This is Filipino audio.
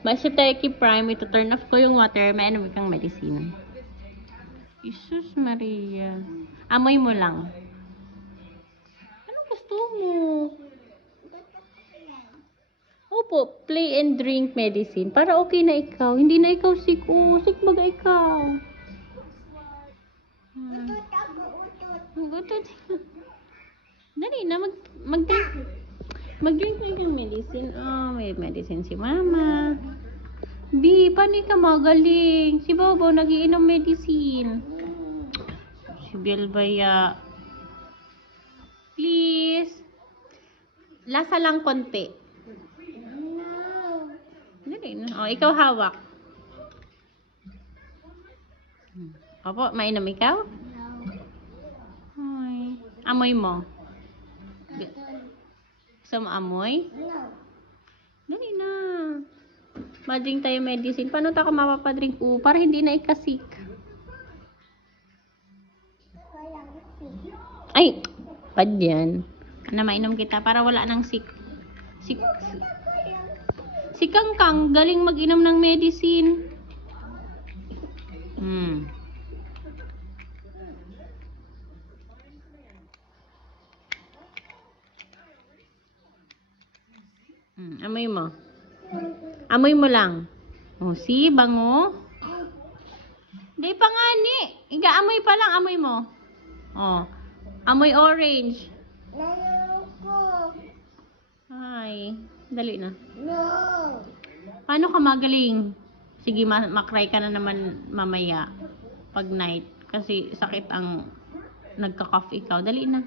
Basta tayo Prime, ito turn off ko yung water, may ano kang medicine. Jesus Maria. Amoy mo lang. Ano gusto mo? Opo, play and drink medicine. Para okay na ikaw. Hindi na ikaw sick. Oh, sick baga ikaw. Utot. Dali na, mag-drink na yung medicine. Oh, may medicine si mama. B, paano ka magaling? Si Bobo, nagiinom medicine. Si Belbaya. Please. Lasa lang konti. Dali na. Oh, ikaw hawak. Opo, mainom ikaw? Ay. Amoy mo. Gusto mo amoy? Dali na. Madrink tayo medicine. Paano tayo mapapadrink? Para hindi na ikasik. Ay! Bad yan. Na mainom kita para wala nang sick. Si Kangkang, galing mag-inom ng medicine. Amoy mo. Amoy mo lang. Oh, si bango. Di pa nga ni. Iga-amoy pa lang, amoy mo. Oh. Amoy orange. Ay, dali na. Paano ka magaling? Sige, makry ka na naman mamaya pag night kasi sakit ang nagka-cough ikaw. Dali na.